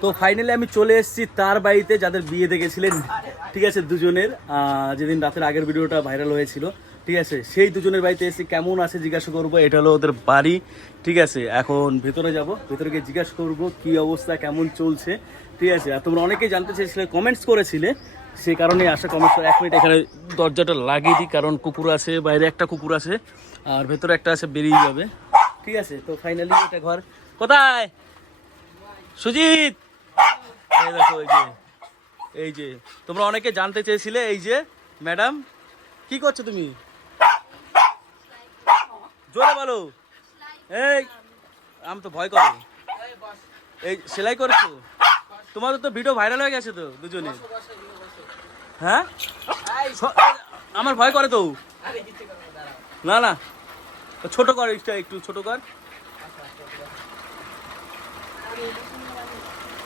তো ফাইনালি আমি চলে এসেছি তার বাড়িতে, যাদের বিয়ে দেখেছিলেন, ঠিক আছে, দুজনের, যেদিন রাতের আগের ভিডিওটা ভাইরাল হয়েছিল, ঠিক আছে, সেই দুজনের বাড়িতে এসে কেমন আছে জিজ্ঞাসা করবো। এটা হলো ওদের বাড়ি, ঠিক আছে। এখন ভেতরে যাব, ভেতরে গিয়ে জিজ্ঞাসা করবো কী অবস্থা, কেমন চলছে, ঠিক আছে। আর তোমরা অনেকেই জানতে চেয়েছিলে, কমেন্টস করেছিলে, সেই কারণে আসা কমেন্টস করে। 1 মিনিট এখানে দরজাটা লাগিয়ে দিই, কারণ কুকুর আছে বাইরে, একটা কুকুর আছে আর ভেতরে একটা আছে, বেরিয়ে যাবে, ঠিক আছে। তো ফাইনালি এটা ঘর। কোথায় সুজিত? এই দেখো, এই যে তোমরা অনেকে জানতে চেয়েছিলে, এই যে ম্যাডাম, কি করছো তুমি? জোরে বলো। এই আমি তো ভয় করে, এই সেলাই করছো? তোমাদের তো ভিডিও ভাইরাল হয়ে গেছে তো দুজনে। হ্যাঁ, আমার ভয় করে তো। না না, ছোট কর, একটু ছোট কর।